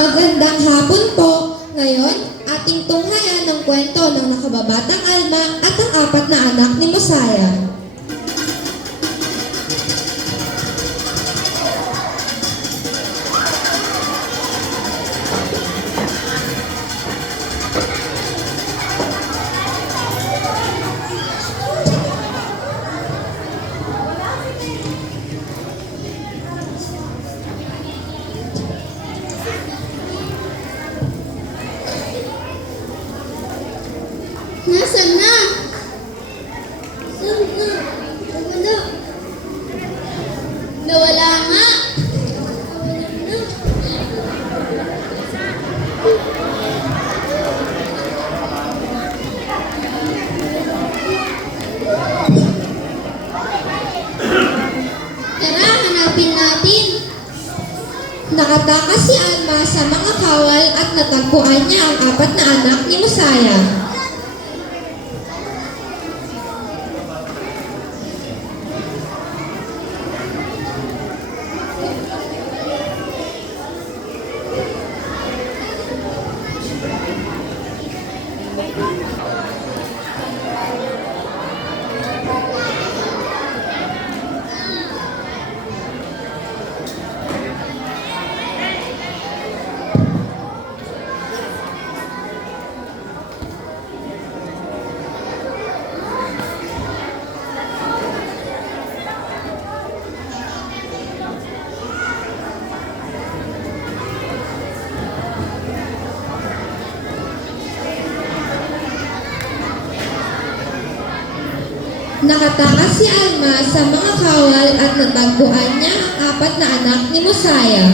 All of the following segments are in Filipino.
Magandang hapon po. Ngayon, ating tunghayan ng kwento ng nakababatang Alma at ang apat na anak ni Mosiah. Nasaan na? Saan na? Nawala. Nawala nga. Nawala na. Tara, hanapin natin. Nakatakas si Alma sa mga kawal at natagpuan niya ang apat na anak ni Mosiah. Nakatakas si Alma sa mga kawal at natagpuan niya ang apat na anak ni Mosiah.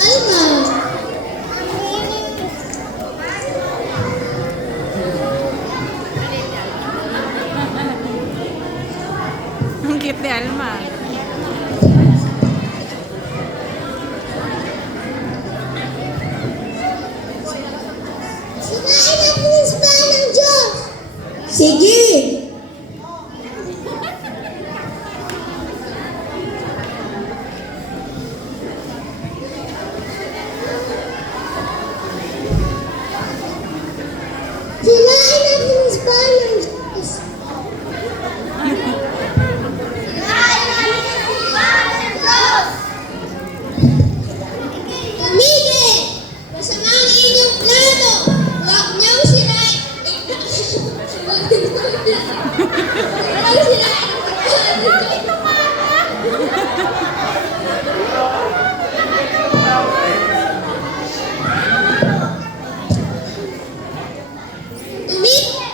Alma! Ang cute ni Alma. Sinain natin ang simbahan ng Diyos! Sige! Sinain natin ang simbahan ng Diyos! Sinain natin ang simbahan ng Diyos! Tumigil! Masama ang inyong plano! Huwag niyong sirain! Huwag niyong sirain ang simbahan ng Diyos! Tumigil!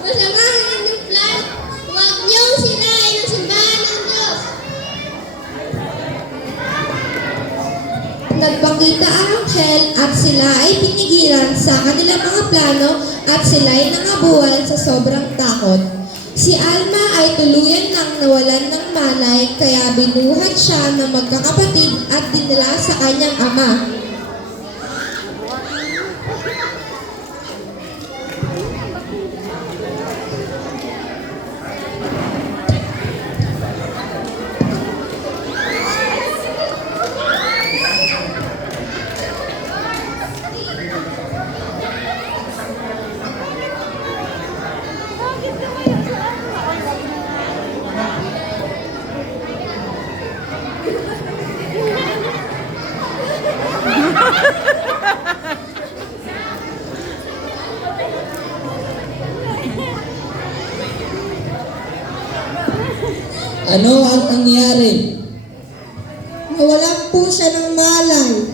Masama ang inyong plano! Huwag niyong sirain ang simbahan ng Diyos! Nagpakita ang anghel at sila ay pinigilan sa kanilang mga plano at sila ay nangabuwal sa sobrang takot. Si Alma ay tuluyan nang nawalan ng malay kaya binuhat siya ng magkakapatid at dinala sa kanyang ama. Ano ang nangyari? Nawalan po siya ng malay.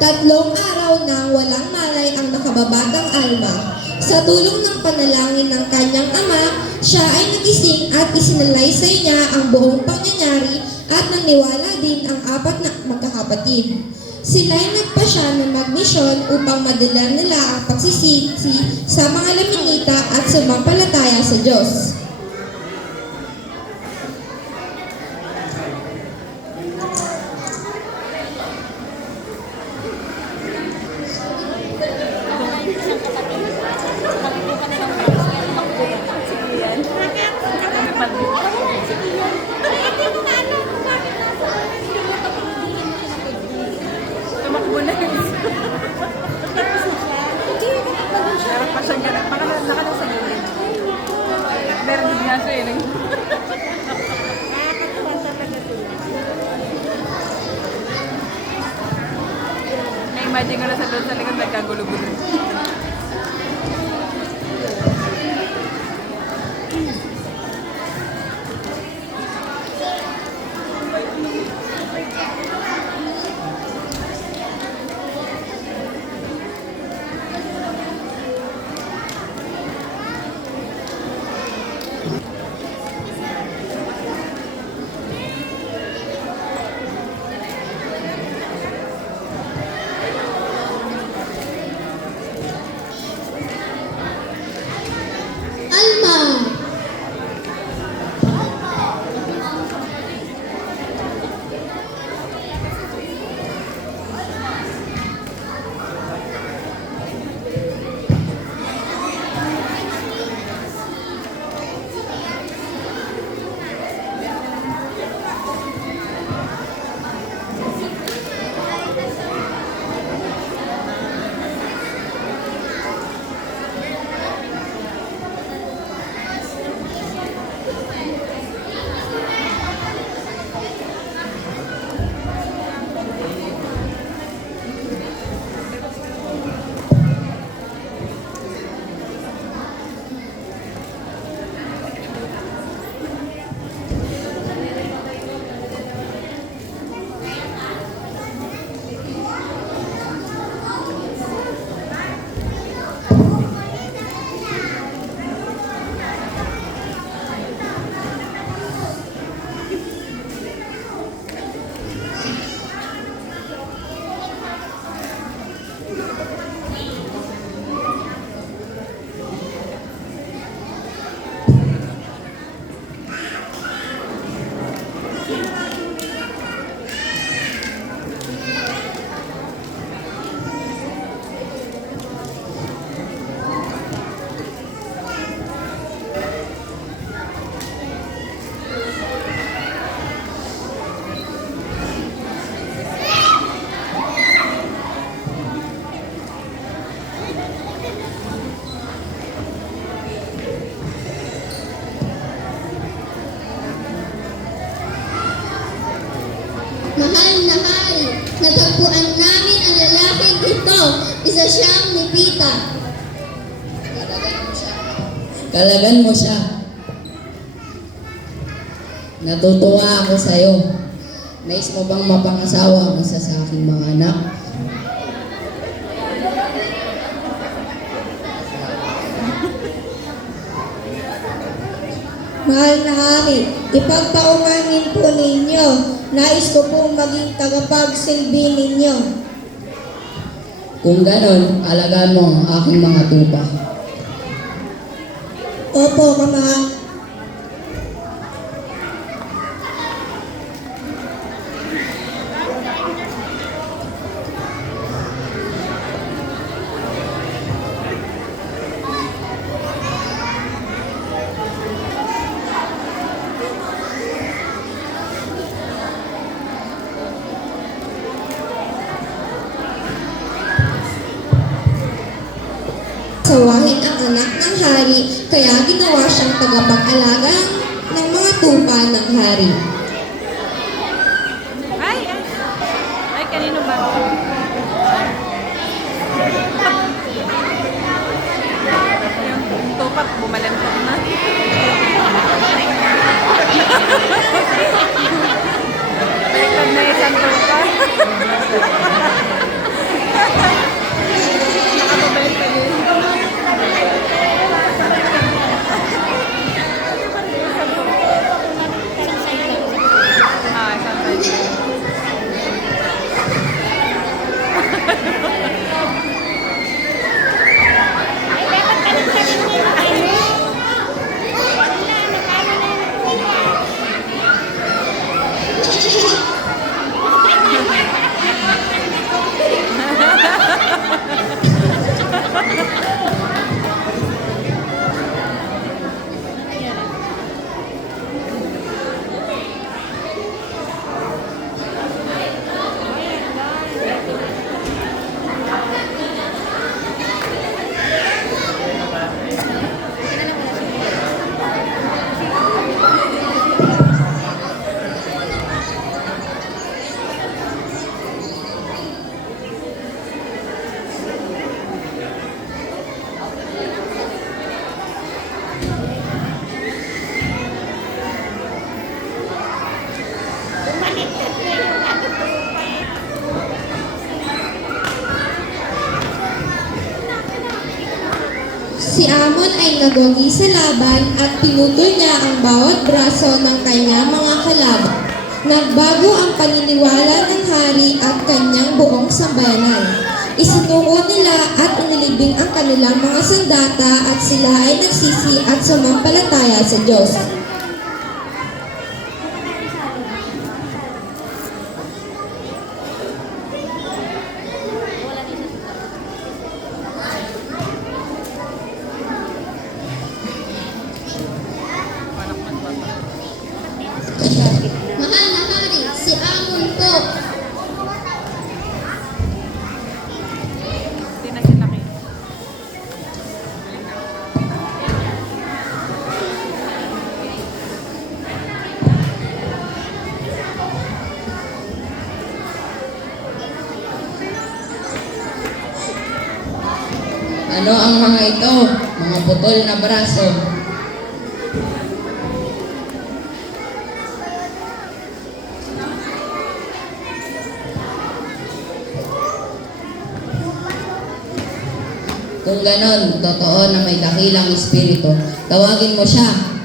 3 araw nang walang malay ang nakababatang Alma. Sa tulong ng panalangin ng kanyang ama, siya ay nagising at isinalaysay niya ang buong pangyayari at naniwala din ang apat na magkakapatid. Sila'y nagpasya na magmisyon upang madala nila ang pagsisisi sa mga laminita at sumampalataya sa Diyos. imagine ko na sa doon sa likod nagkagulo-gulo. Alma. Mahal na hari, natagpuan namin ang lalaking ito. Isa siyang nipita. Kalagan mo siya. Natutuwa ako sa'yo. Nais mo bang mapangasawa ang isa sa aking mga anak? Mahal na hari, ipagpaumanhin po ninyo. Nais ko pong maging tagapagsilbi ninyo. Kung ganon, alagaan mo ang aking mga tupa. Opo, kamahal. Sawahin ang anak ng hari, kaya ginawa siyang tagapag-alaga ng mga tupa ng hari. Ay! Ay, kanino ba? Yung tupat, bumalantok na. Baliktad na isang tupa. Nakababalik pa din. Ah, isang side. Amon ay nagwagi sa laban at pinutol niya ang bawat braso ng kanyang mga kalaban. Nagbago ang paniniwala ng hari at kanyang buong sambayanan. Isinuko nila at inilibing ang kanilang mga sandata at sila ay nagsisi at sumampalataya sa Diyos. Mahal na hari, si Amon po. Hindi na siya nakita. Ano ang mga ito? Mga putol na braso. Kung ganon, totoo na may dakilang espiritu, tawagin mo siya.